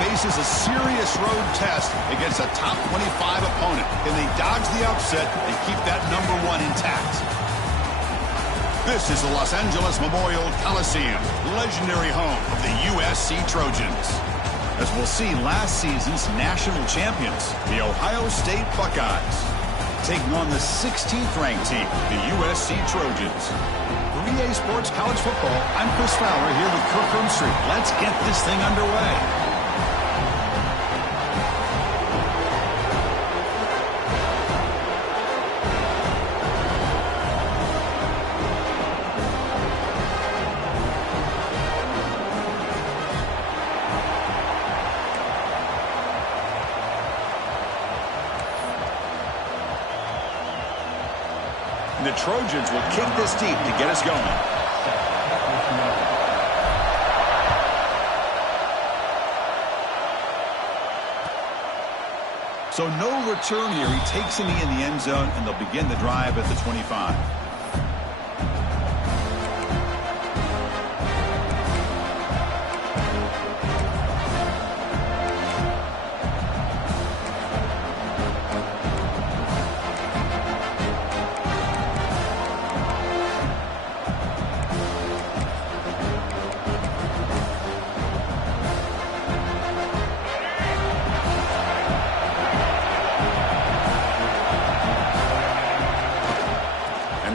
faces a serious road test against a top 25 opponent. Can they dodge the upset and keep that #1 intact? This is the Los Angeles Memorial Coliseum, legendary home of the USC Trojans. As we'll see, last season's national champions, the Ohio State Buckeyes, taking on the 16th-ranked team, the USC Trojans. For EA Sports College Football, I'm Chris Fowler here with Kirk Street. Let's get this thing underway. The Trojans will kick this deep to get us going. So no return here. He takes him in the end zone, and they'll begin the drive at the 25.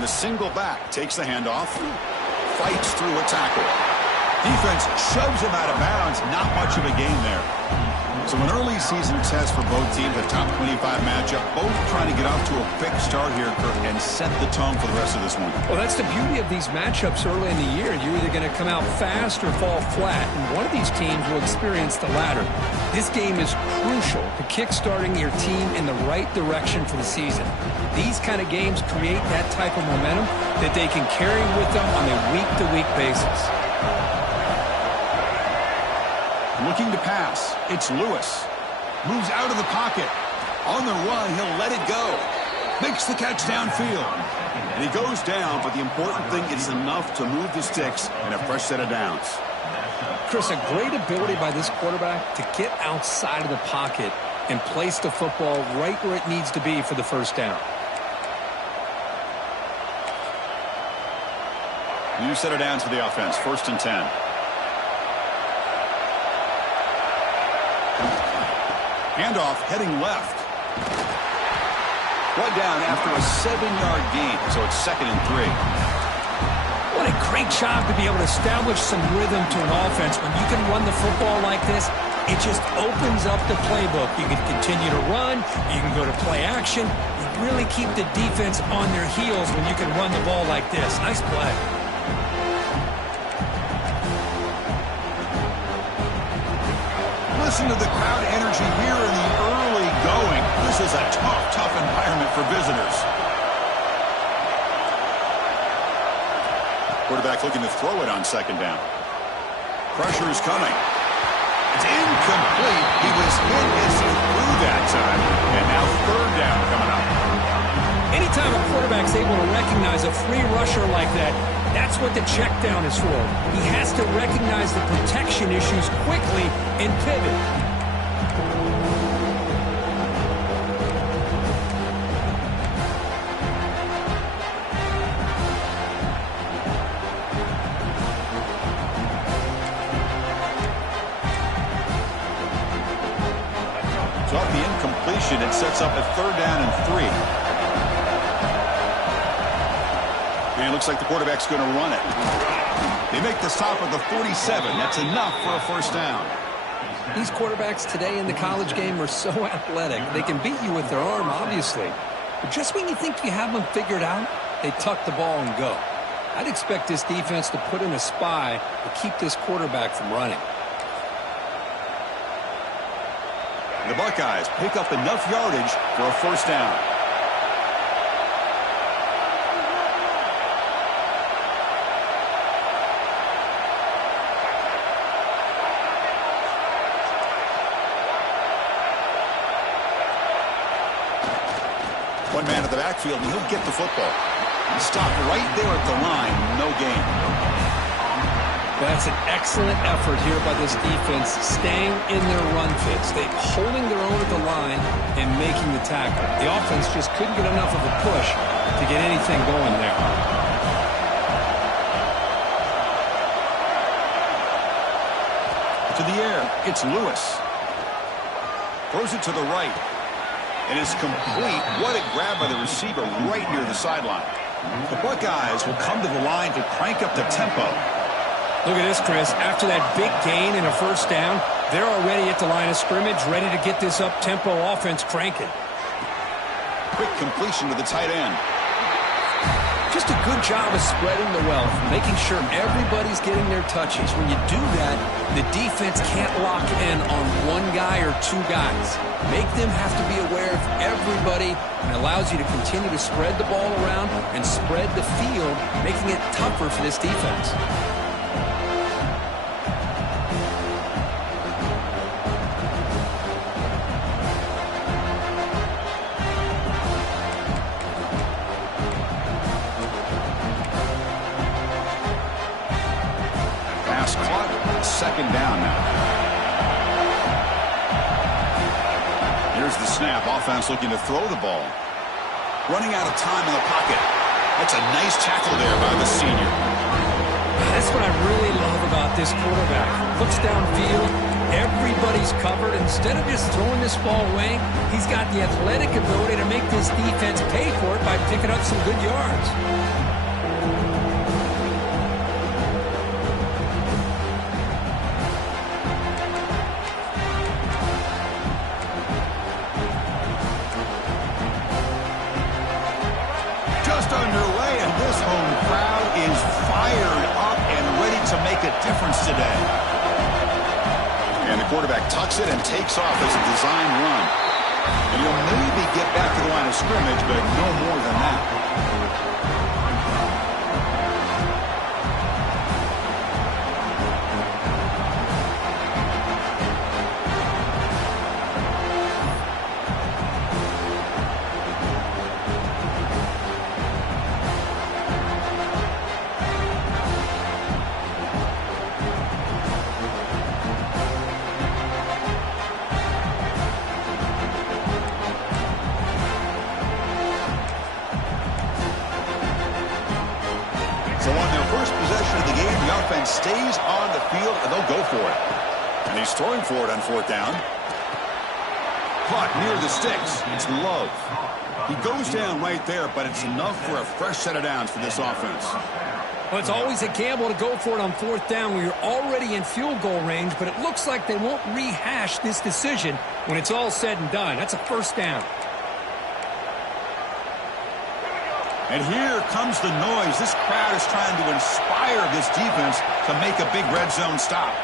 The single back takes the handoff, fights through a tackle. Defense shoves him out of bounds. Not much of a gain there. So an early season test for both teams, a top 25 matchup. Both trying to get off to a quick start here, Kirk, and set the tone for the rest of this one. Well, that's the beauty of these matchups early in the year. You're either going to come out fast or fall flat, and one of these teams will experience the latter. This game is crucial to kick-starting your team in the right direction for the season. These kind of games create that type of momentum that they can carry with them on a week-to-week basis. Looking to pass. It's Lewis. Moves out of the pocket. On the run, he'll let it go. Makes the catch downfield. And he goes down, but the important thing is enough to move the sticks and a fresh set of downs. Chris, a great ability by this quarterback to get outside of the pocket and place the football right where it needs to be for the first down. New set of downs for the offense. 1st and 10. Handoff heading left. One down after a 7-yard gain, so it's 2nd and 3. What a great job to be able to establish some rhythm to an offense. When you can run the football like this, it just opens up the playbook. You can continue to run. You can go to play action. You really keep the defense on their heels when you can run the ball like this. Nice play. Listen to the crowd energy here in the early going. This is a tough environment for visitors. Quarterback looking to throw it on 2nd down. Pressure is coming. It's incomplete. He was hit as he threw that time. And now 3rd down coming up. Anytime a quarterback's able to recognize a free rusher like that, that's what the check down is for. He has to recognize the protection issues quickly and pivot. So off the incompletion, it sets up a 3rd down and 3. And it looks like the quarterback's going to run it. They make the stop at the 47. That's enough for a 1st down. These quarterbacks today in the college game are so athletic. They can beat you with their arm, obviously. But just when you think you have them figured out, they tuck the ball and go. I'd expect this defense to put in a spy to keep this quarterback from running. The Buckeyes pick up enough yardage for a 1st down. One man at the backfield, and he'll get the football. Stopped right there at the line, no gain. That's an excellent effort here by this defense, staying in their run fits. They're holding their own at the line and making the tackle. The offense just couldn't get enough of a push to get anything going there. To the air, it's Lewis. Throws it to the right. And it's complete. What a grab by the receiver right near the sideline. The Buckeyes will come to the line to crank up the tempo. Look at this, Chris. After that big gain and a first down, they're already at the line of scrimmage, ready to get this up-tempo offense cranking. Quick completion to the tight end. Just a good job of spreading the wealth, making sure everybody's getting their touches. When you do that, the defense can't lock in on one guy or two guys. Make them have to be aware of everybody, and allows you to continue to spread the ball around and spread the field, making it tougher for this defense. Second down now. Here's the snap. Offense looking to throw the ball. Running out of time in the pocket. That's a nice tackle there by the senior. That's what I really love about this quarterback. Looks downfield. Everybody's covered. Instead of just throwing this ball away, he's got the athletic ability to make this defense pay for it by picking up some good yards. Underway, and this home crowd is fired up and ready to make a difference today. And the quarterback tucks it and takes off as a design run. And he'll maybe get back to the line of scrimmage, but no more than that. So on their first possession of the game, the offense stays on the field, and they'll go for it. And he's throwing for it on fourth down. Caught near the sticks. It's Love. He goes down right there, but it's enough for a fresh set of downs for this offense. Well, it's always a gamble to go for it on fourth down when you're already in field goal range, but it looks like they won't rehash this decision when it's all said and done. That's a first down. And here comes the noise. This crowd is trying to inspire this defense to make a big red zone stop.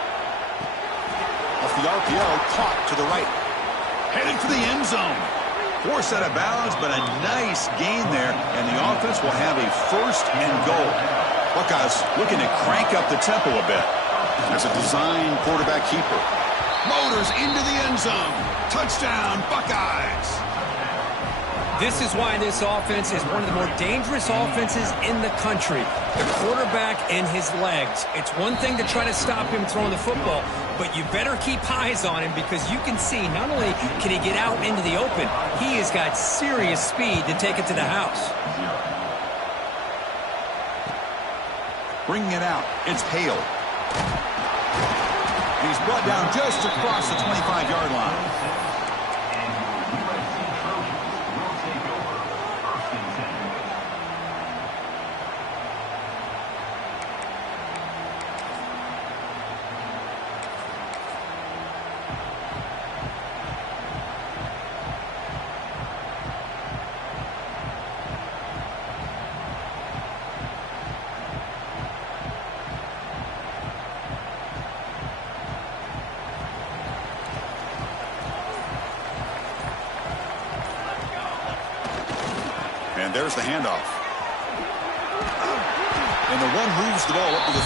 Off the RPO, caught to the right. Headed for the end zone. Forced out of bounds, but a nice gain there, and the offense will have a first and goal. Buckeyes looking to crank up the tempo a bit. As a design quarterback keeper. Motors into the end zone. Touchdown, Buckeyes. This is why this offense is one of the more dangerous offenses in the country. The quarterback and his legs. It's one thing to try to stop him throwing the football, but you better keep eyes on him because you can see not only can he get out into the open, he has got serious speed to take it to the house. Bringing it out, it's Hale. He's brought down just across the 25-yard line. And there's the handoff. And the one moves the ball up to the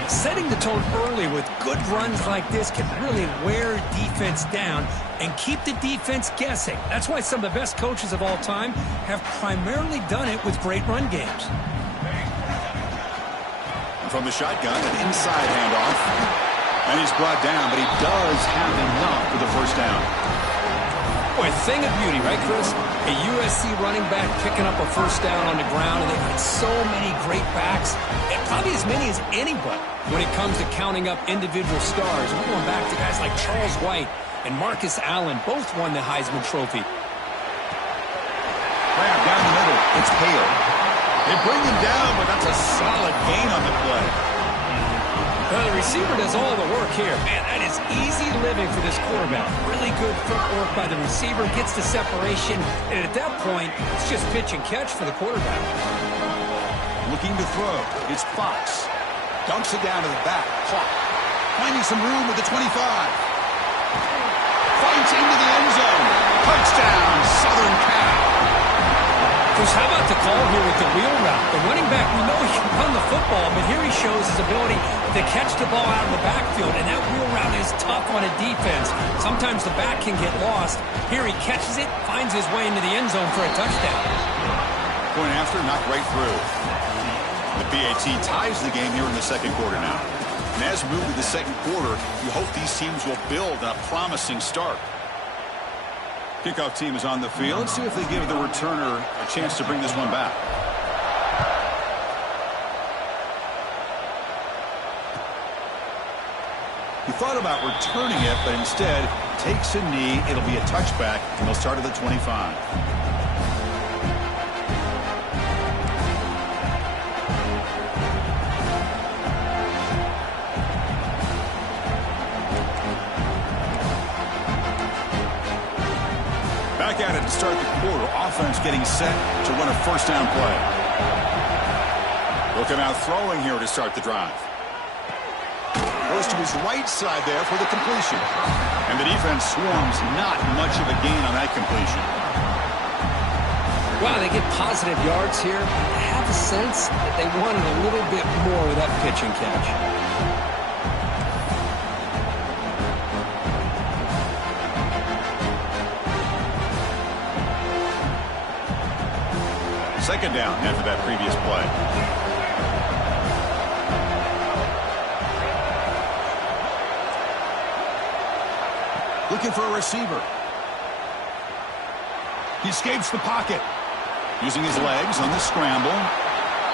33. Setting the tone early with good runs like this can really wear defense down and keep the defense guessing. That's why some of the best coaches of all time have primarily done it with great run games. From the shotgun, an inside handoff. And he's brought down, but he does have enough for the first down. Boy, thing of beauty, right, Chris? A USC running back picking up a first down on the ground, and they've got so many great backs, and probably as many as anybody when it comes to counting up individual stars. We're going back to guys like Charles White and Marcus Allen, both won the Heisman Trophy. Grab down the middle. It's Hale. They bring him down, but that's a solid gain on the play. The receiver does all the work here. Man, that is easy living for this quarterback. Really good footwork by the receiver, gets the separation, and at that point, it's just pitch and catch for the quarterback. Looking to throw. It's Fox. Dumps it down to the back. Hawk. Finding some room with the 25. Fights into the end zone. Touchdown, Southern Cal. Chris, how about the call here with the wheel route? The running back, we know he can run the football, but here he shows his ability to catch the ball out of the backfield, and that wheel route is tough on a defense. Sometimes the back can get lost. Here he catches it, finds his way into the end zone for a touchdown. Going after, knocked right through. The BAT ties the game here in the second quarter now. And as we move to the second quarter, you hope these teams will build a promising start. Kickoff team is on the field. Let's see if they give the returner a chance to bring this one back. He thought about returning it, but instead takes a knee. It'll be a touchback, and they'll start at the 25. Back at it to start the quarter. Offense getting set to run a first down play. Looking out throwing here to start the drive. Goes to his right side there for the completion. And the defense swarms, not much of a gain on that completion. Wow, they get positive yards here. I have a sense that they wanted a little bit more with that pitch and catch. Second down after that previous play. Looking for a receiver. He escapes the pocket. Using his legs on the scramble.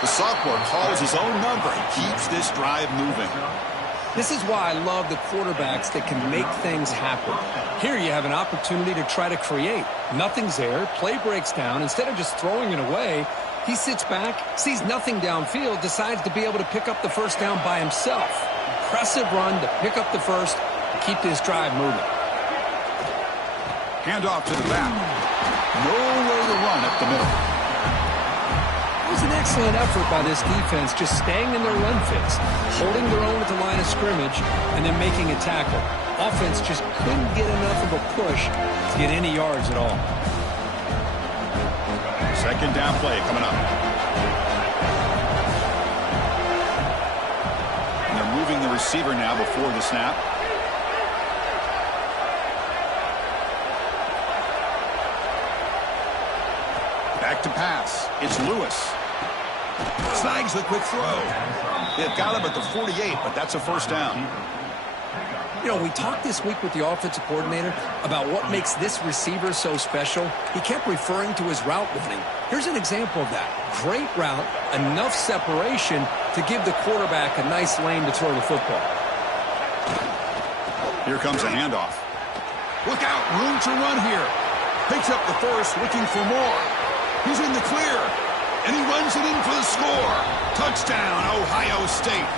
The sophomore calls his own number. He keeps this drive moving. This is why I love the quarterbacks that can make things happen. Here you have an opportunity to try to create. Nothing's there. Play breaks down. Instead of just throwing it away, he sits back, sees nothing downfield, decides to be able to pick up the first down by himself. Impressive run to pick up the first and keep this drive moving. Handoff to the back. Nowhere to run up the middle. It was an excellent effort by this defense, just staying in their run fits, holding their own at the line of scrimmage, and then making a tackle. Offense just couldn't get enough of a push to get any yards at all. Second down play coming up. And they're moving the receiver now before the snap. Back to pass. It's Lewis. Snags the quick throw. They've got him at the 48, but that's a first down. You know, we talked this week with the offensive coordinator about what makes this receiver so special. He kept referring to his route running. Here's an example of that. Great route, enough separation to give the quarterback a nice lane to throw the football. Here comes a handoff. Look out, room to run here. Picks up the first, looking for more. He's in the clear, and he runs it in for the score. Touchdown, Ohio State.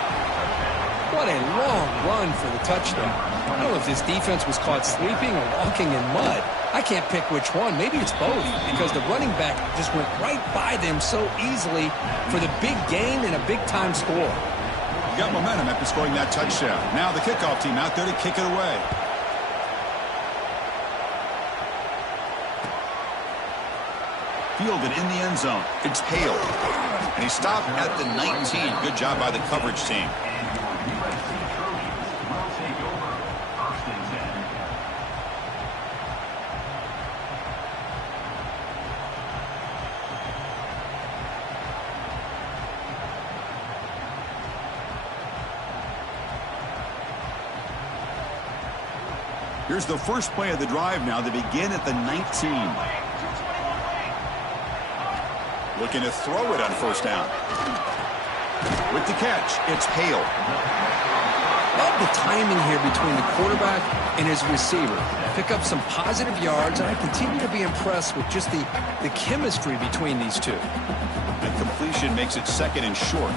What a long run for the touchdown. I don't know if this defense was caught sleeping or walking in mud. I can't pick which one. Maybe it's both, because the running back just went right by them so easily for the big gain and a big-time score. Got momentum after scoring that touchdown. Now the kickoff team out there to kick it away. Fielded in the end zone. It's Hale. And he stopped at the 19. Good job by the coverage team. Here's the first play of the drive now. They begin at the 19. Looking to throw it on first down. With the catch, it's Hale. Love the timing here between the quarterback and his receiver. Pick up some positive yards, and I continue to be impressed with just the chemistry between these two. And completion makes it second and short.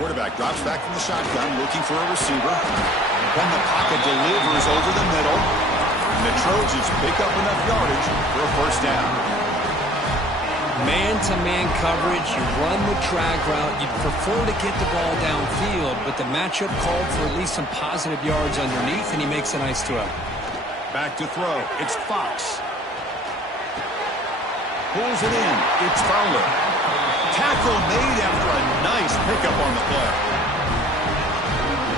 Quarterback drops back from the shotgun, looking for a receiver. From the pocket, delivers over the middle. And the Trojans pick up enough yardage for a first down. Man-to-man coverage, you run the drag route. You'd prefer to get the ball downfield, but the matchup called for at least some positive yards underneath, and he makes a nice throw. Back to throw. It's Fox. Pulls it in. It's Fowler. Tackle made after a nice pickup on the play.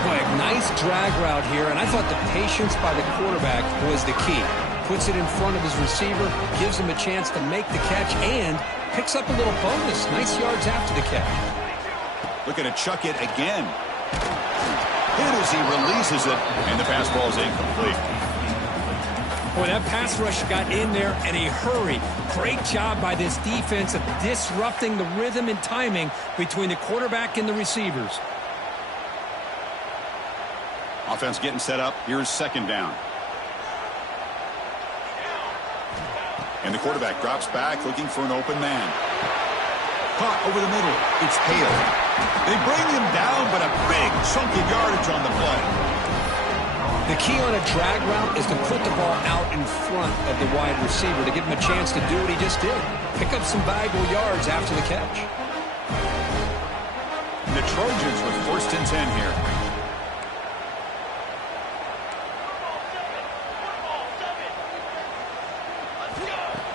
Boy, a nice drag route here, and I thought the patience by the quarterback was the key. Puts it in front of his receiver, gives him a chance to make the catch, and picks up a little bonus. Nice yards after the catch. Looking to chuck it again. Hit as he releases it, and the pass ball is incomplete. Boy, that pass rush got in there in a hurry. Great job by this defense of disrupting the rhythm and timing between the quarterback and the receivers. Offense getting set up. Here's second down. And the quarterback drops back, looking for an open man. Caught over the middle. It's Hale. They bring him down, but a big chunk of yardage on the play. The key on a drag route is to put the ball out in front of the wide receiver to give him a chance to do what he just did. Pick up some valuable yards after the catch. And the Trojans with first and 10 here.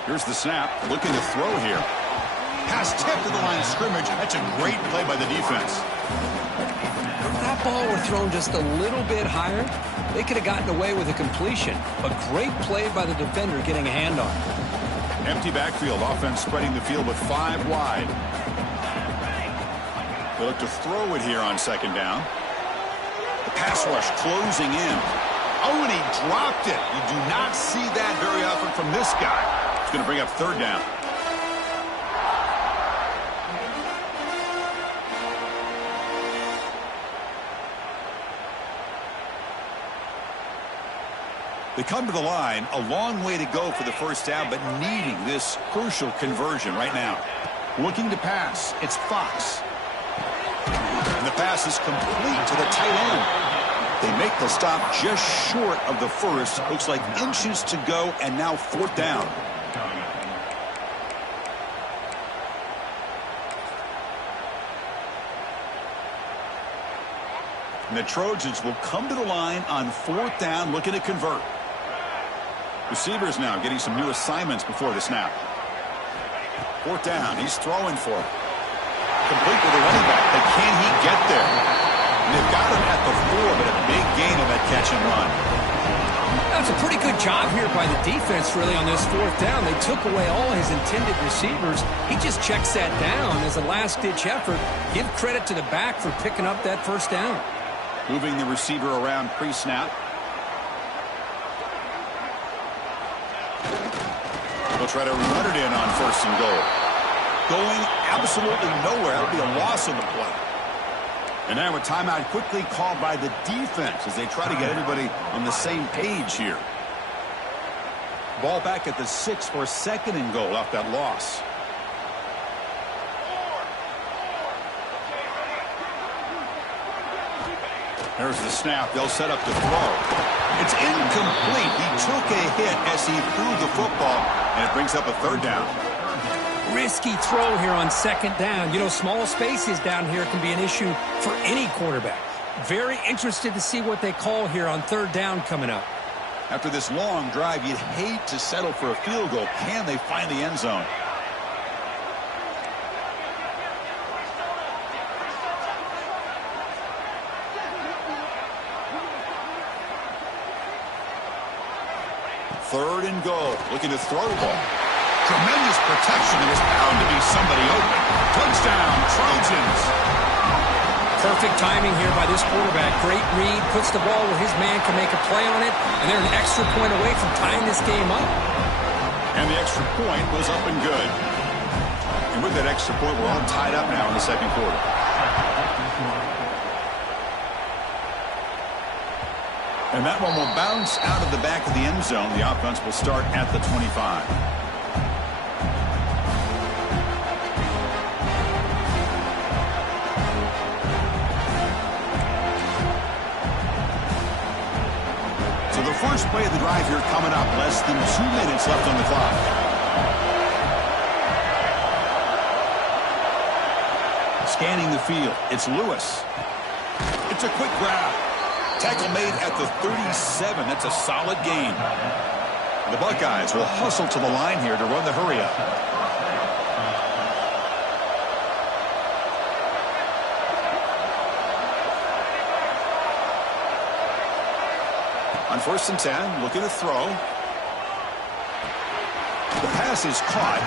Here's the snap, looking to throw here. Pass tipped to the line of scrimmage. That's a great play by the defense. If that ball were thrown just a little bit higher, they could have gotten away with a completion. A great play by the defender getting a hand on it. Empty backfield, offense spreading the field with 5 wide. They look to throw it here on second down. The pass rush closing in. Oh, and he dropped it. You do not see that very often from this guy. It's going to bring up third down. They come to the line, a long way to go for the first down, but needing this crucial conversion right now. Looking to pass, it's Fox. And the pass is complete to the tight end. They make the stop just short of the first. Looks like inches to go, and now fourth down. And the Trojans will come to the line on fourth down, looking to convert. Receivers now getting some new assignments before the snap. Fourth down, he's throwing for it. Complete with the running back, but can he get there? And they've got him at the 4, but a big gain on that catch and run. That's a pretty good job here by the defense, really, on this fourth down. They took away all his intended receivers. He just checks that down as a last-ditch effort. Give credit to the back for picking up that first down. Moving the receiver around pre-snap. They'll try to run it in on first and goal. Going absolutely nowhere. That'll be a loss on the play. And now a timeout quickly called by the defense as they try to get everybody on the same page here. Ball back at the 6 for second and goal off that loss. There's the snap. They'll set up to throw. It's incomplete. He took a hit as he threw the football, and it brings up a third down. Risky throw here on second down. You know, small spaces down here can be an issue for any quarterback. Very interested to see what they call here on third down coming up. After this long drive, you'd hate to settle for a field goal. Can they find the end zone? Third and goal. Looking to throw the ball. Tremendous protection. There's bound to be somebody open. Touchdown, Trojans. Perfect timing here by this quarterback. Great read, puts the ball where his man can make a play on it, and they're an extra point away from tying this game up. And the extra point was up and good. And with that extra point, we're all tied up now in the second quarter. And that one will bounce out of the back of the end zone. The offense will start at the 25. So the first play of the drive here coming up. Less than 2 minutes left on the clock. Scanning the field. It's Lewis. It's a quick grab. Tackle made at the 37. That's a solid gain. The Buckeyes will hustle to the line here to run the hurry up. On 1st and 10, looking to throw. The pass is caught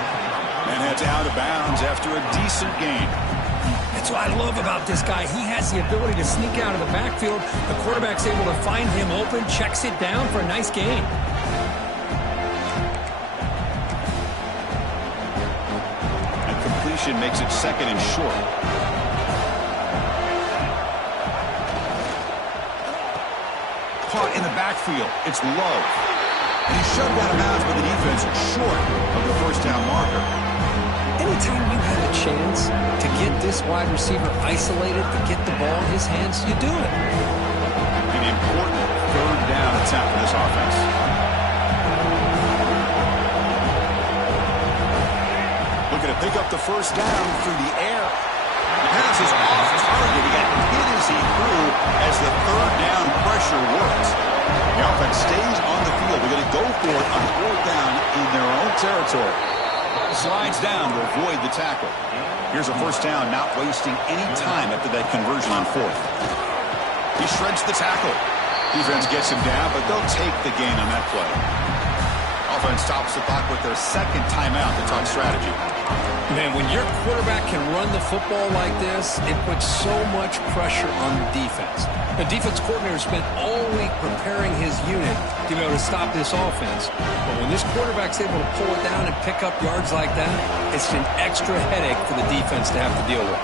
and heads out of bounds after a decent gain. That's what I love about this guy. He has the ability to sneak out of the backfield. The quarterback's able to find him open, checks it down for a nice gain. And completion makes it 2nd and short. Caught in the backfield. It's low. And he's shoved out of bounds by the defense short of the first down marker. Anytime you have a chance to get this wide receiver isolated, to get the ball in his hands, you do it. An important 3rd down attempt for this offense. Looking to pick up the first down through the air. The pass is off target. He got hit as he threw as the 3rd down pressure works. The offense stays on the field. They're going to go for it on 4th down in their own territory. Slides down to avoid the tackle. Here's a first down, not wasting any time after that conversion on 4th. He shreds the tackle. Defense gets him down, but they'll take the gain on that play. Offense stops the clock with their 2nd timeout to talk strategy. Man, when your quarterback can run the football like this, it puts so much pressure on the defense. The defense coordinator spent all week preparing his unit to be able to stop this offense. But when this quarterback's able to pull it down and pick up yards like that, it's an extra headache for the defense to have to deal with.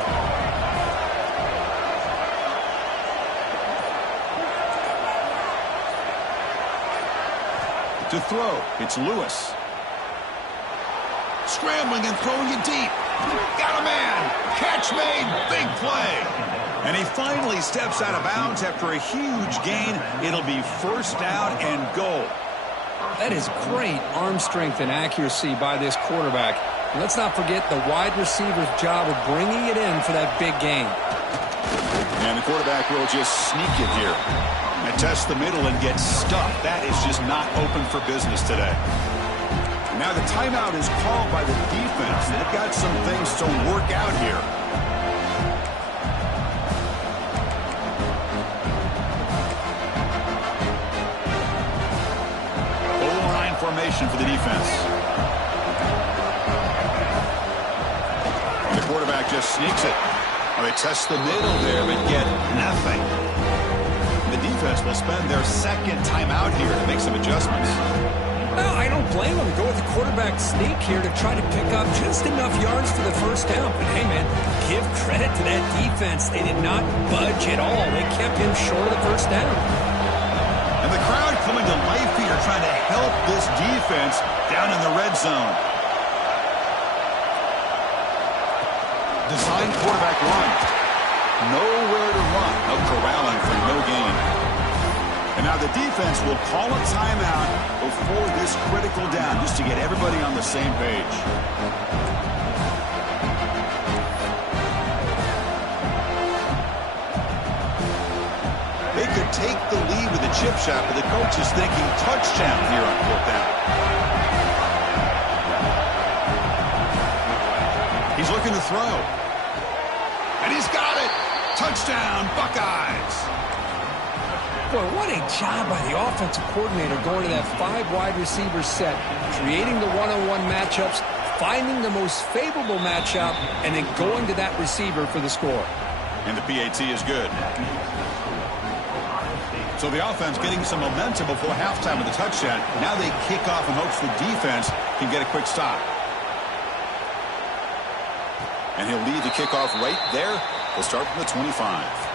To throw, it's Lewis. Scrambling and throwing it deep. Got a man. Catch made. Big play. And he finally steps out of bounds after a huge gain. It'll be 1st down and goal. That is great arm strength and accuracy by this quarterback. And let's not forget the wide receiver's job of bringing it in for that big gain. And the quarterback will just sneak it here. And test the middle and get stuffed. That is just not open for business today. Now the timeout is called by the defense. They've got some things to work out here. O-line formation for the defense. And the quarterback just sneaks it. Oh, they test the middle there, but get nothing. The defense will spend their 2nd timeout here to make some adjustments. Well, I don't blame them. Go with the quarterback sneak here to try to pick up just enough yards for the first down. But, hey, man, give credit to that defense. They did not budge at all. They kept him short of the first down. And the crowd coming to life here trying to help this defense down in the red zone. Designed quarterback run. Nowhere to run. No corralling for no gain. And now the defense will call a timeout before this critical down just to get everybody on the same page. They could take the lead with a chip shot, but the coach is thinking touchdown here on 4th down. He's looking to throw. And he's got it. Touchdown, Buckeyes. Boy, what a job by the offensive coordinator going to that 5 wide receiver set, creating the one-on-one matchups, finding the most favorable matchup, and then going to that receiver for the score. And the PAT is good. So the offense getting some momentum before halftime with the touchdown. Now they kick off in hopes the defense can get a quick stop. And he'll lead the kickoff right there. They'll start from the 25.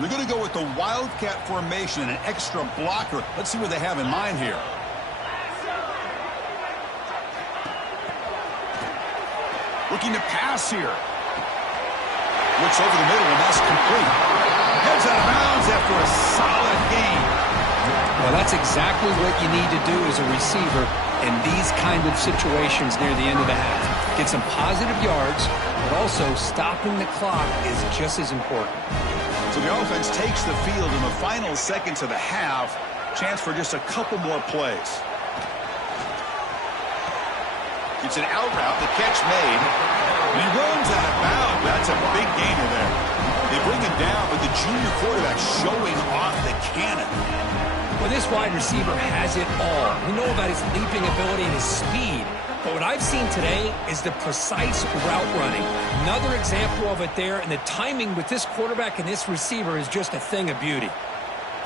They're going to go with the Wildcat formation and an extra blocker. Let's see what they have in mind here. Looking to pass here. Looks over the middle, and that's complete. Heads out of bounds after a solid gain. Well, that's exactly what you need to do as a receiver in these kind of situations near the end of the half. Get some positive yards, but also stopping the clock is just as important. So the offense takes the field in the final seconds of the half. Chance for just a couple more plays. It's an out route. The catch made. And he runs out of bounds. That's a big gainer there. They bring him down with the junior quarterback showing off the cannon. Well, this wide receiver has it all. We know about his leaping ability and his speed. But what I've seen today is the precise route running. Another example of it there, and the timing with this quarterback and this receiver is just a thing of beauty.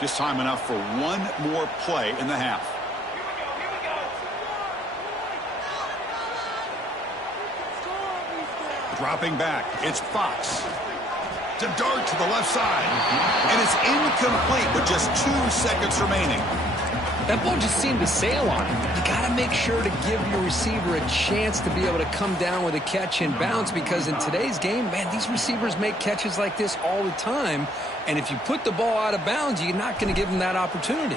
Just time enough for one more play in the half. Dropping back, it's Fox. To dart to the left side. And it's incomplete with just 2 seconds remaining. That ball just seemed to sail on him. You got to make sure to give your receiver a chance to be able to come down with a catch and bounce, because in today's game, man, these receivers make catches like this all the time. And if you put the ball out of bounds, you're not going to give them that opportunity.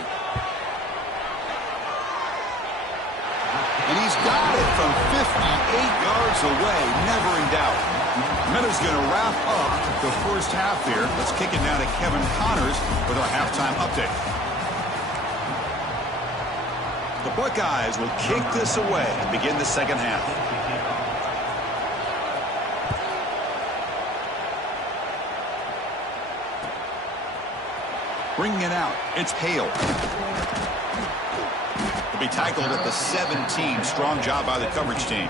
And he's got it from 58 yards away, never in doubt. Meadows going to wrap up the first half here. Let's kick it now to Kevin Connors with our halftime update. The Buckeyes will kick this away and begin the second half. Bringing it out, it's Hale. He'll be tackled at the 17. Strong job by the coverage team.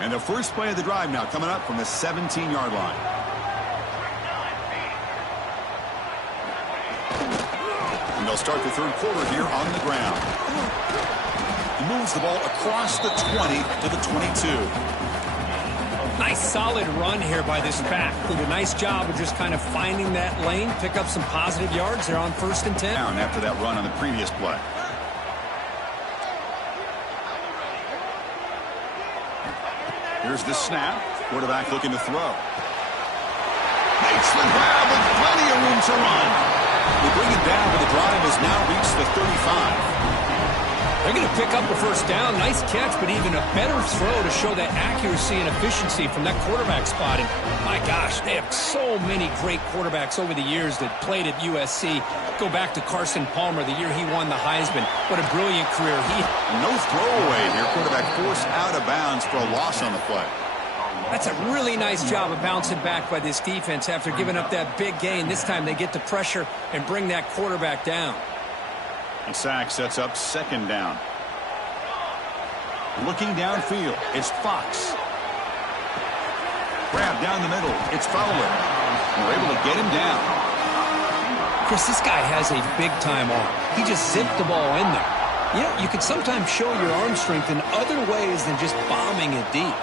And the first play of the drive now coming up from the 17-yard line. And they'll start the third quarter here on the ground. He moves the ball across the 20 to the 22. Nice solid run here by this back. Did a nice job of just kind of finding that lane, pick up some positive yards. They're on 1st and 10. Down after that run on the previous play. Here's the snap. Quarterback looking to throw. Makes the grab with plenty of room to run. They bring it down, but the drive has now reached the 35. They're going to pick up a first down. Nice catch, but even a better throw to show that accuracy and efficiency from that quarterback spot. And my gosh, they have so many great quarterbacks over the years that played at USC. Go back to Carson Palmer, the year he won the Heisman. What a brilliant career. No throwaway here. Quarterback forced out of bounds for a loss on the play. That's a really nice job of bouncing back by this defense after giving up that big gain. This time they get the pressure and bring that quarterback down. And Sack sets up second down. Looking downfield, it's Fox. Grab down the middle, it's Fowler. We're able to get him down. Chris, this guy has a big-time arm. He just zipped the ball in there. You know, you can sometimes show your arm strength in other ways than just bombing it deep.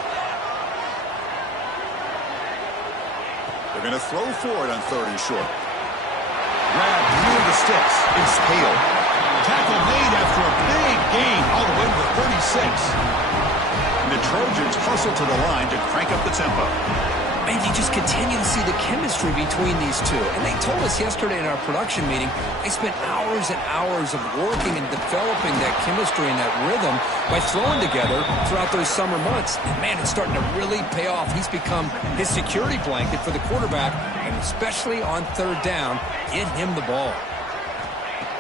They're going to throw for it on 3rd and short. Grab near the sticks, it's Hale. Tackle made after a big gain all the way to the 36. And the Trojans hustle to the line to crank up the tempo. And you just continue to see the chemistry between these two. And they told us yesterday in our production meeting, they spent hours and hours of working and developing that chemistry and that rhythm by throwing together throughout those summer months. And man, it's starting to really pay off. He's become his security blanket for the quarterback, and especially on 3rd down, get him the ball.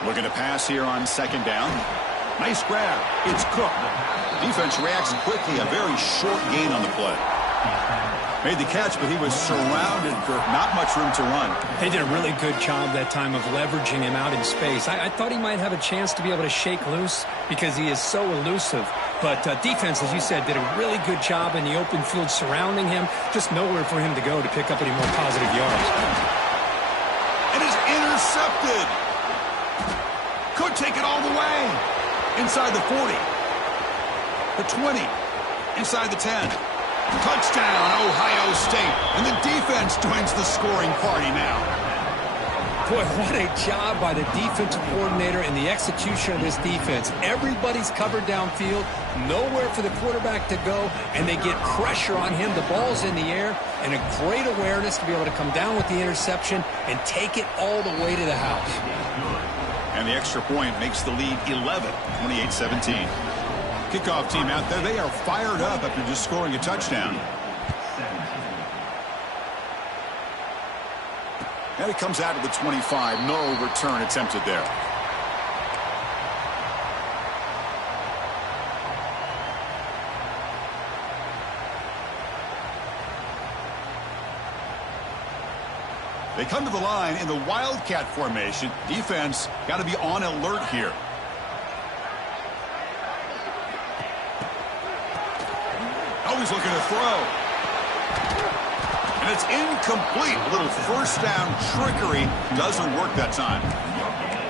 Looking to pass here on 2nd down. Nice grab. It's Cook. Defense reacts quickly. A very short gain on the play. Made the catch, but he was surrounded, Kirk. Not much room to run. They did a really good job that time of leveraging him out in space. I thought he might have a chance to be able to shake loose because he is so elusive. But defense, as you said, did a really good job in the open field surrounding him. Just nowhere for him to go to pick up any more positive yards. And is intercepted. Could take it all the way. Inside the 40. The 20. Inside the 10. Touchdown, Ohio State. And the defense joins the scoring party now. Boy, what a job by the defensive coordinator and the execution of this defense. Everybody's covered downfield, nowhere for the quarterback to go, and they get pressure on him. The ball's in the air, and a great awareness to be able to come down with the interception and take it all the way to the house. And the extra point makes the lead 11, 28-17. Kickoff team out there, they are fired up after just scoring a touchdown. And it comes out to the 25. No return attempted there. They come to the line in the Wildcat formation. Defense got to be on alert here. Always looking to throw. And it's incomplete. A little first down trickery doesn't work that time.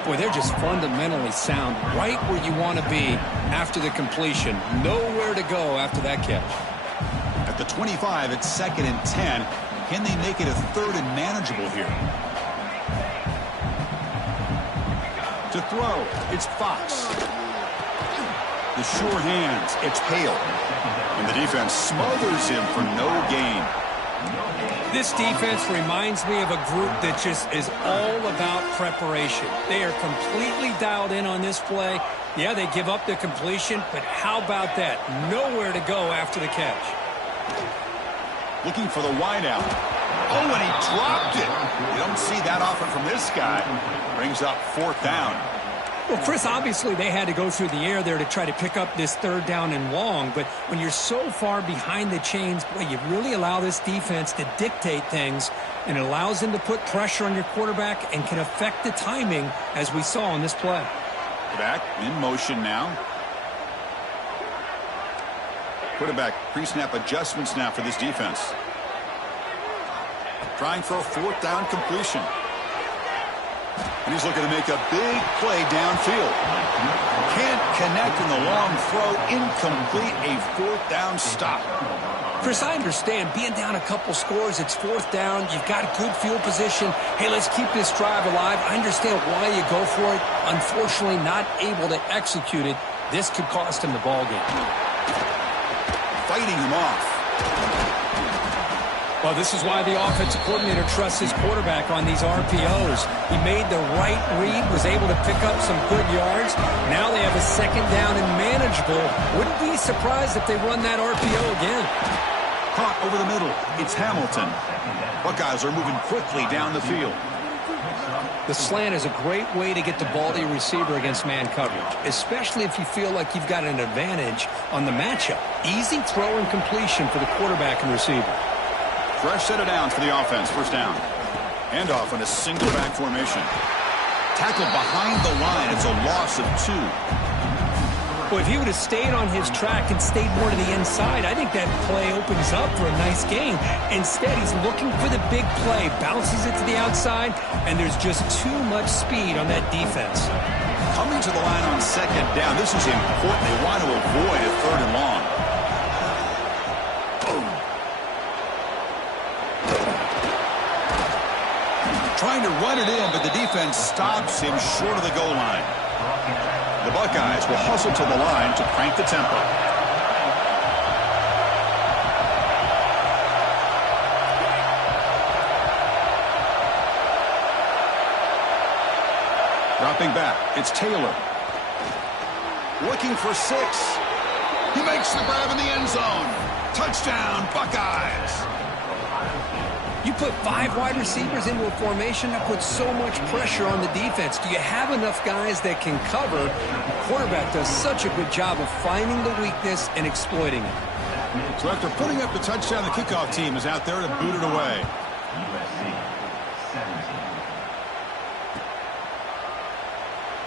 Boy, they're just fundamentally sound, right where you want to be after the completion. Nowhere to go after that catch. At the 25, it's 2nd and 10. Can they make it a 3rd and manageable here? To throw, it's Fox. The sure hands, it's Hale. And the defense smothers him for no gain. This defense reminds me of a group that just is all about preparation. They are completely dialed in on this play. Yeah, they give up the completion, but how about that? Nowhere to go after the catch. Looking for the wideout. Oh, and he dropped it. You don't see that often from this guy. Brings up 4th down. Well, Chris, obviously they had to go through the air there to try to pick up this 3rd down and long, but when you're so far behind the chains, boy, you really allow this defense to dictate things, and it allows them to put pressure on your quarterback and can affect the timing, as we saw on this play. Back in motion now. Quarterback pre-snap adjustments now for this defense. Trying for a 4th down completion. And he's looking to make a big play downfield. Can't connect in the long throw. Incomplete. A 4th down stop. Chris, I understand being down a couple scores, it's 4th down. You've got a good field position. Hey, let's keep this drive alive. I understand why you go for it. Unfortunately, not able to execute it. This could cost him the ball game. Fighting him off. Well, this is why the offensive coordinator trusts his quarterback on these RPOs. He made the right read, was able to pick up some good yards. Now they have a 2nd down and manageable. Wouldn't be surprised if they run that RPO again. Caught over the middle. It's Hamilton. Buckeyes are moving quickly down the field. The slant is a great way to get the ball to your receiver against man coverage, especially if you feel like you've got an advantage on the matchup. Easy throw and completion for the quarterback and receiver. Fresh set of downs for the offense. 1st down. And off in a single back formation. Tackled behind the line. It's a loss of 2. Well, if he would have stayed on his track and stayed more to the inside, I think that play opens up for a nice gain. Instead, he's looking for the big play, bounces it to the outside, and there's just too much speed on that defense. Coming to the line on 2nd down. This is important. They want to avoid a 3rd and long. Trying to run it in, but the defense stops him short of the goal line. The Buckeyes will hustle to the line to crank the tempo. Dropping back, it's Taylor. Looking for 6. He makes the grab in the end zone. Touchdown, Buckeyes. You put 5 wide receivers into a formation, that puts so much pressure on the defense. Do you have enough guys that can cover? The quarterback does such a good job of finding the weakness and exploiting it. So after putting up the touchdown, the kickoff team is out there to boot it away.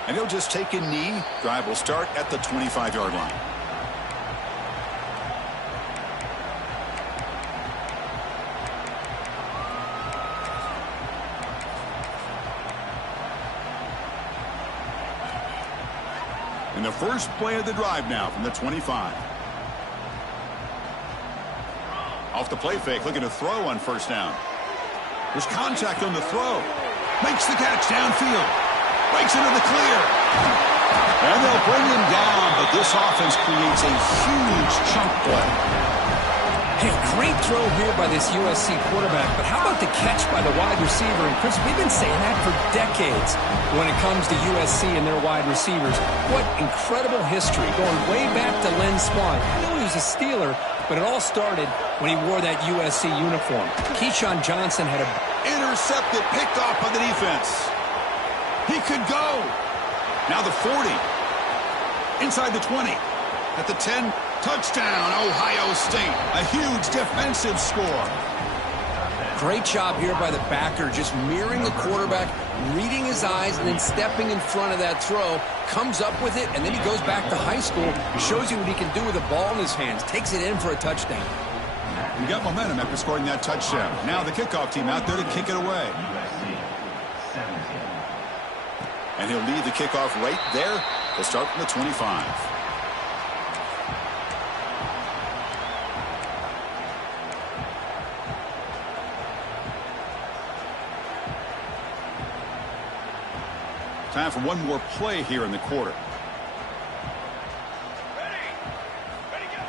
And he'll just take a knee. Drive will start at the 25-yard line. And the first play of the drive now from the 25. Off the play fake, looking to throw on first down. There's contact on the throw. Makes the catch downfield. Breaks into the clear. And they'll bring him down, but this offense creates a huge chunk play. Hey, great throw here by this USC quarterback, but how about the catch by the wide receiver? And Chris, we've been saying that for decades when it comes to USC and their wide receivers. What incredible history, going way back to Len Swan. I know he was a Steeler, but it all started when he wore that USC uniform. Keyshawn Johnson had a intercepted, picked off by the defense. He could go. Now the 40. Inside the 20. At the 10. Touchdown, Ohio State. A huge defensive score. Great job here by the backer, just mirroring the quarterback, reading his eyes, and then stepping in front of that throw. Comes up with it, and then he goes back to high school. Shows you what he can do with the ball in his hands. Takes it in for a touchdown. He got momentum after scoring that touchdown. Now the kickoff team out there to kick it away. And he'll lead the kickoff right there. They'll start from the 25. Time for one more play here in the quarter.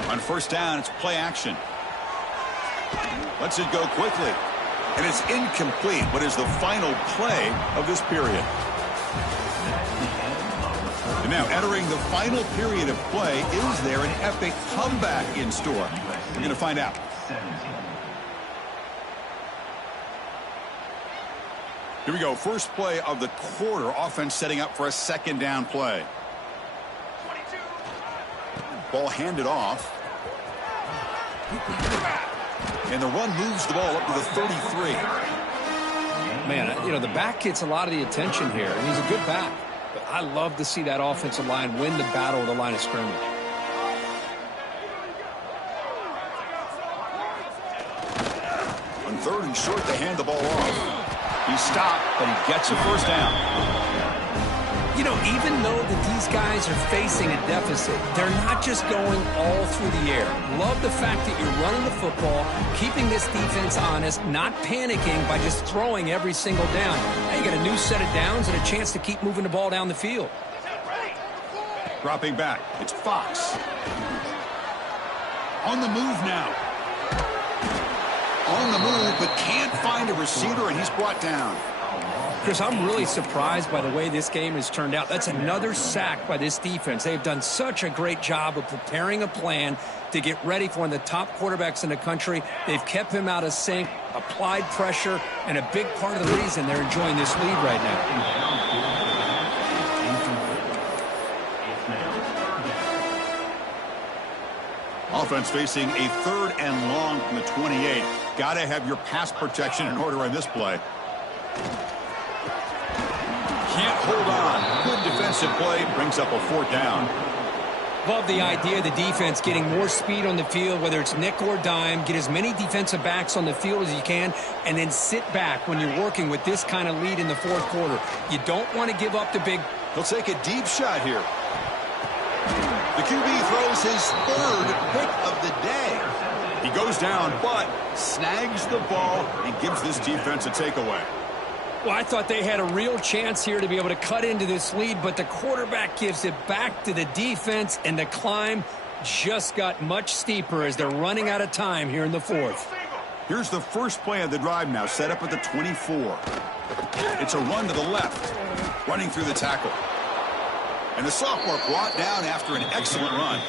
On first down, it's play action. Lets it go quickly. And it's incomplete. What is the final play of this period? And now entering the final period of play, is there an epic comeback in store? We're going to find out. Here we go. First play of the quarter. Offense setting up for a second down play. Ball handed off. And the run moves the ball up to the 33. Man, you know, the back gets a lot of the attention here, and he's a good back. But I love to see that offensive line win the battle of the line of scrimmage. On third and short, they hand the ball off. He stopped, but he gets a first down. You know, even though that these guys are facing a deficit, they're not just going all through the air. Love the fact that you're running the football, keeping this defense honest, not panicking by just throwing every single down. Now you got a new set of downs and a chance to keep moving the ball down the field. Dropping back, it's Fox. On the move now. On the move, but can't find a receiver, and he's brought down. Chris, I'm really surprised by the way this game has turned out. That's another sack by this defense. They've done such a great job of preparing a plan to get ready for one of the top quarterbacks in the country. They've kept him out of sync, applied pressure, and a big part of the reason they're enjoying this lead right now. Offense facing a third and long from the 28. Got to have your pass protection in order on this play. Can't hold on. Good defensive play. Brings up a fourth down. Love the idea of the defense getting more speed on the field, whether it's nickel or dime. Get as many defensive backs on the field as you can, and then sit back when you're working with this kind of lead in the fourth quarter. You don't want to give up the big. He'll take a deep shot here. The QB throws his third pick of the day. He goes down, but snags the ball and gives this defense a takeaway. Well, I thought they had a real chance here to be able to cut into this lead, but the quarterback gives it back to the defense, and the climb just got much steeper as they're running out of time here in the fourth. Here's the first play of the drive now, set up at the 24. It's a run to the left, running through the tackle. And the sophomore brought down after an excellent run.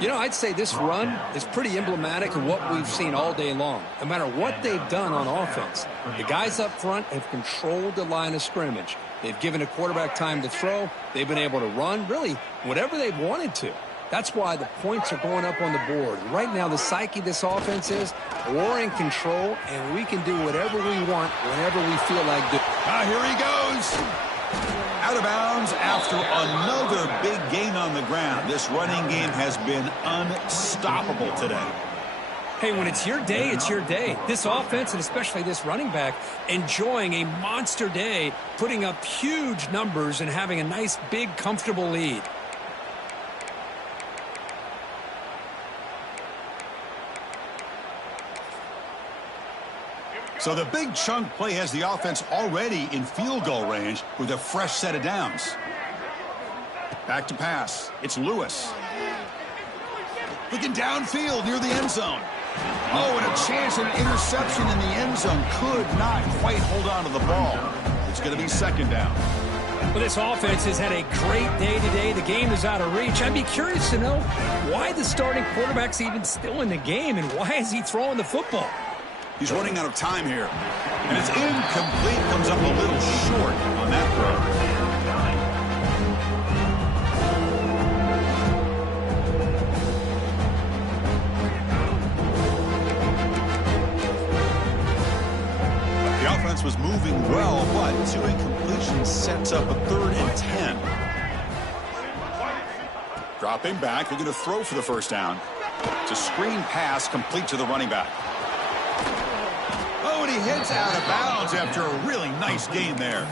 You know, I'd say this run is pretty emblematic of what we've seen all day long. No matter what they've done on offense, the guys up front have controlled the line of scrimmage. They've given a quarterback time to throw. They've been able to run, really, whatever they've wanted to. That's why the points are going up on the board. Right now, the psyche of this offense is we're in control, and we can do whatever we want whenever we feel like doing. Here he goes. Out of bounds after another big gain on the ground. This running game has been unstoppable today. Hey, when it's your day, it's your day. This offense, and especially this running back, enjoying a monster day, putting up huge numbers and having a nice, big, comfortable lead. So the big chunk play has the offense already in field goal range with a fresh set of downs. Back to pass. It's Lewis. Looking downfield near the end zone. Oh, and a chance at an interception in the end zone. Could not quite hold on to the ball. It's going to be second down. Well, this offense has had a great day today. The game is out of reach. I'd be curious to know why the starting quarterback's even still in the game and why is he throwing the football? He's running out of time here. And it's incomplete. Comes up a little short on that throw. The offense was moving well, but 2 incompletions sets up a 3rd and 10. Dropping back, looking to throw for the first down. It's a screen pass complete to the running back. Oh, and he hits out of bounds after a really nice gain there.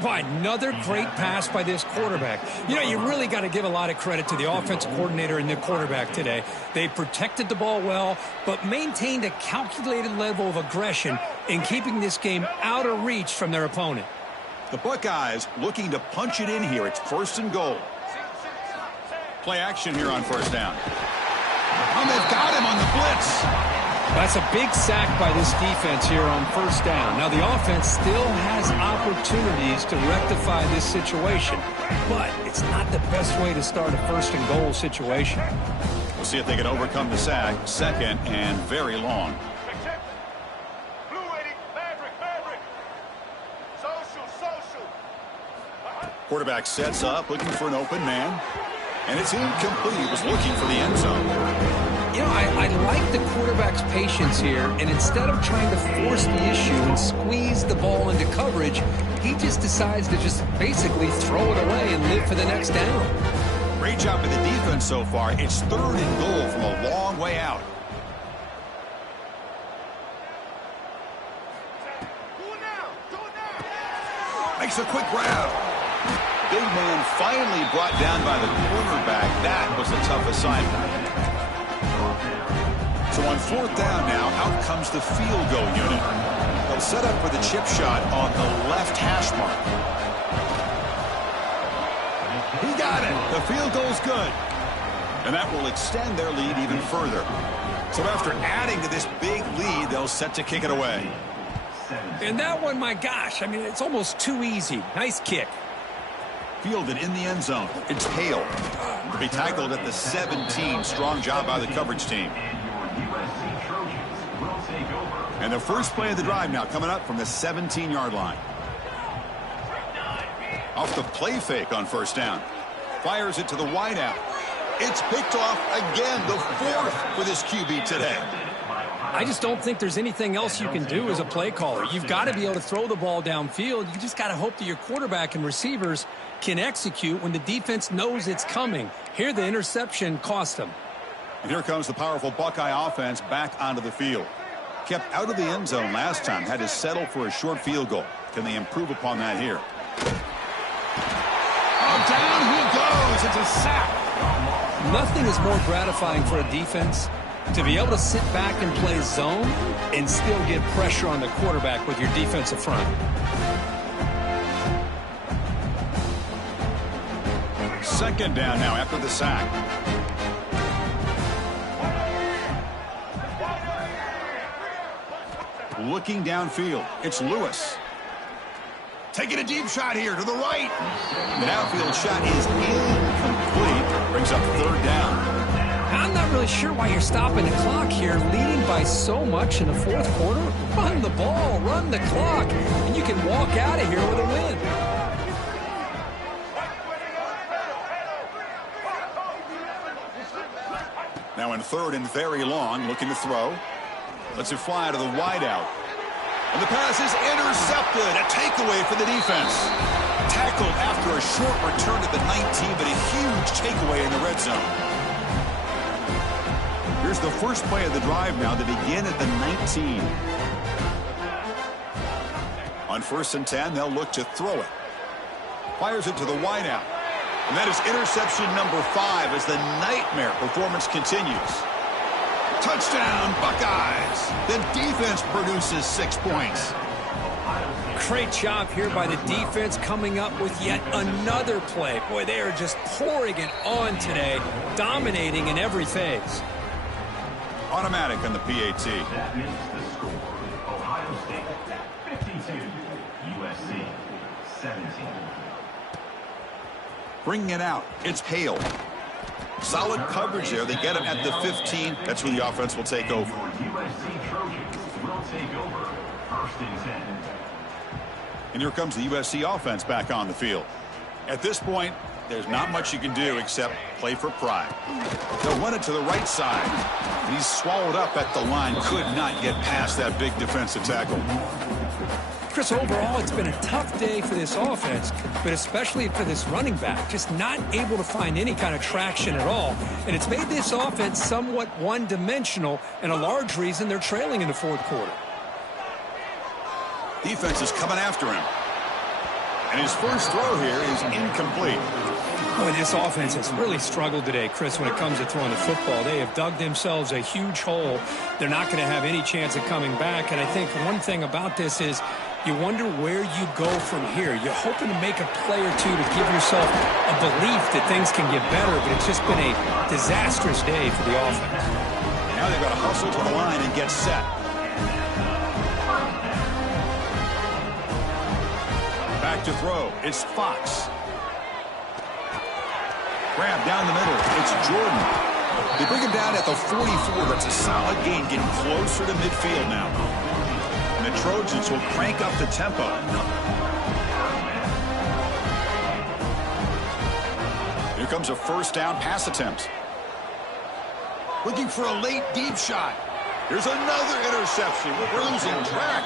Boy, another great pass by this quarterback. You know, you really got to give a lot of credit to the offensive coordinator and the quarterback today. They protected the ball well, but maintained a calculated level of aggression in keeping this game out of reach from their opponent. The Buckeyes looking to punch it in here. It's 1st and goal. Play action here on first down. And they've got him on the blitz. That's a big sack by this defense here on first down. Now, the offense still has opportunities to rectify this situation, but it's not the best way to start a 1st and goal situation. We'll see if they can overcome the sack. 2nd and very long. Quarterback sets up, looking for an open man. And it's incomplete. He was looking for the end zone. You know, I like the quarterback's patience here, and instead of trying to force the issue and squeeze the ball into coverage, he just decides to just basically throw it away and live for the next down. Great job by the defense so far. It's 3rd and goal from a long way out. Makes a quick grab. Big man finally brought down by the cornerback. That was a tough assignment. So on 4th down now, out comes the field goal unit. They'll set up for the chip shot on the left hash mark. He got it. The field goal's good. And that will extend their lead even further. So after adding to this big lead, they'll set to kick it away. And that one, my gosh, I mean, it's almost too easy. Nice kick. Fielded in the end zone. It's Hale. To be tackled at the 17. Strong job by the coverage team. And the first play of the drive now coming up from the 17-yard line. Off the play fake on first down. Fires it to the wideout. It's picked off again, the 4th for this QB today. I just don't think there's anything else you can do as a play caller. You've got to be able to throw the ball downfield. You just got to hope that your quarterback and receivers can execute when the defense knows it's coming. Here, the interception cost them. And here comes the powerful Buckeye offense back onto the field. Kept out of the end zone last time. Had to settle for a short field goal. Can they improve upon that here? Oh, down he goes. It's a sack. Nothing is more gratifying for a defense to be able to sit back and play zone and still get pressure on the quarterback with your defensive front. Second down now after the sack. Looking downfield. It's Lewis. Taking a deep shot here to the right. The downfield shot is incomplete. Brings up third down. I'm not really sure why you're stopping the clock here, leading by so much in the fourth quarter. Run the ball, run the clock, and you can walk out of here with a win. Now in third and very long, looking to throw. Lets it fly to the wideout. And the pass is intercepted. A takeaway for the defense. Tackled after a short return to the 19, but a huge takeaway in the red zone. Here's the first play of the drive now to begin at the 19. On 1st and 10, they'll look to throw it. Fires it to the wideout. And that is interception number 5 as the nightmare performance continues. Touchdown, Buckeyes. The defense produces 6 points. Great job here by the defense coming up with yet another play. Boy, they are just pouring it on today, dominating in every phase. Automatic on the PAT. That is the score. Ohio State 52, USC 17. Bringing it out. It's Hale. Solid coverage there. They get him at the 15. That's where the offense will take over. USC Trojans will take over 1st and 10. And here comes the USC offense back on the field. At this point, there's not much you can do except play for pride. They'll run it to the right side. And he's swallowed up at the line. Could not get past that big defensive tackle. Chris, overall, it's been a tough day for this offense, but especially for this running back. Just not able to find any kind of traction at all. And it's made this offense somewhat one-dimensional, and a large reason they're trailing in the fourth quarter. Defense is coming after him. And his first throw here is incomplete. Boy, this offense has really struggled today, Chris, when it comes to throwing the football. They have dug themselves a huge hole. They're not going to have any chance of coming back. And I think one thing about this is you wonder where you go from here. You're hoping to make a play or two to give yourself a belief that things can get better, but it's just been a disastrous day for the offense. Now they've got to hustle to the line and get set. Back to throw. It's Fox. Grab down the middle. It's Jordan. They bring him down at the 44. That's a solid gain, getting closer to midfield now. And the Trojans will crank up the tempo. Here comes a first down pass attempt. Looking for a late deep shot. Here's another interception. We're losing track.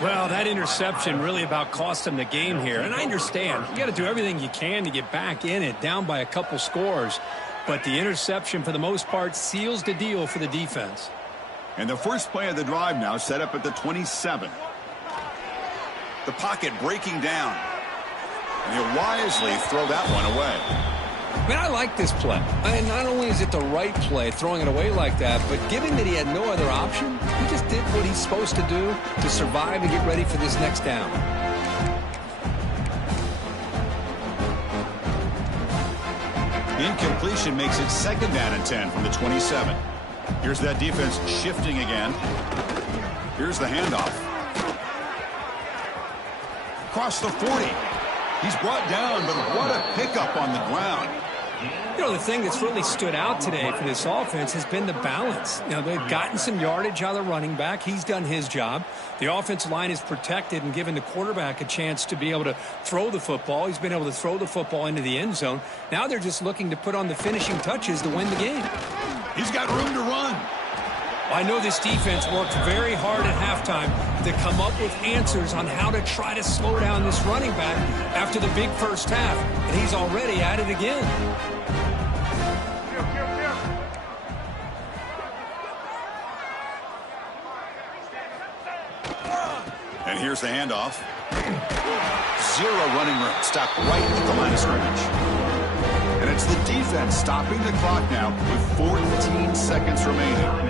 Well, that interception really about cost them the game here. And I understand. You got to do everything you can to get back in it, down by a couple scores. But the interception, for the most part, seals the deal for the defense. And the first play of the drive now set up at the 27. The pocket breaking down. And he'll wisely throw that one away. Man, I like this play. Not only is it the right play, throwing it away like that, but given that he had no other option, he just did what he's supposed to do to survive and get ready for this next down. Incompletion makes it 2nd down and 10 from the 27. Here's that defense shifting again. Here's the handoff. Across the 40. He's brought down, but what a pickup on the ground. You know, the thing that's really stood out today for this offense has been the balance. You know, they've gotten some yardage out of the running back. He's done his job. The offensive line is protected and given the quarterback a chance to be able to throw the football. He's been able to throw the football into the end zone. Now they're just looking to put on the finishing touches to win the game. He's got room to run. I know this defense worked very hard at halftime to come up with answers on how to try to slow down this running back after the big first half, and he's already at it again. And here's the handoff. Zero running room. Stopped right at the line of scrimmage. And it's the defense stopping the clock now with 14 seconds remaining.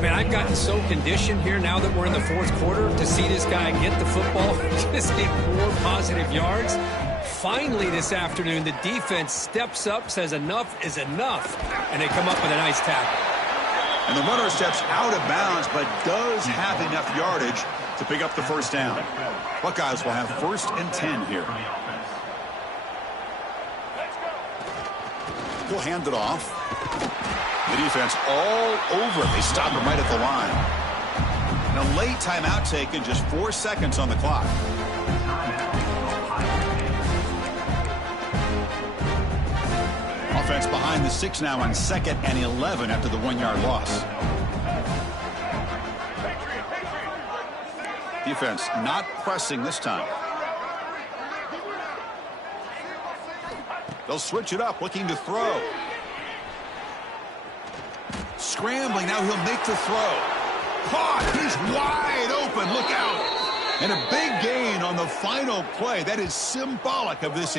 Man, I've gotten so conditioned here now that we're in the fourth quarter to see this guy get the football, just get more positive yards. Finally this afternoon, the defense steps up, says enough is enough, and they come up with a nice tackle. And the runner steps out of bounds, but does have enough yardage to pick up the first down. Buckeyes will have 1st and 10 here. He'll hand it off. The defense all over it. They stop him right at the line. And a late timeout taken, just 4 seconds on the clock. Offense behind the 6 now on 2nd and 11 after the 1-yard loss. Defense not pressing this time. They'll switch it up, looking to throw. Scrambling, now he'll make the throw. Caught, he's wide open, look out. And a big gain on the final play. That is symbolic of this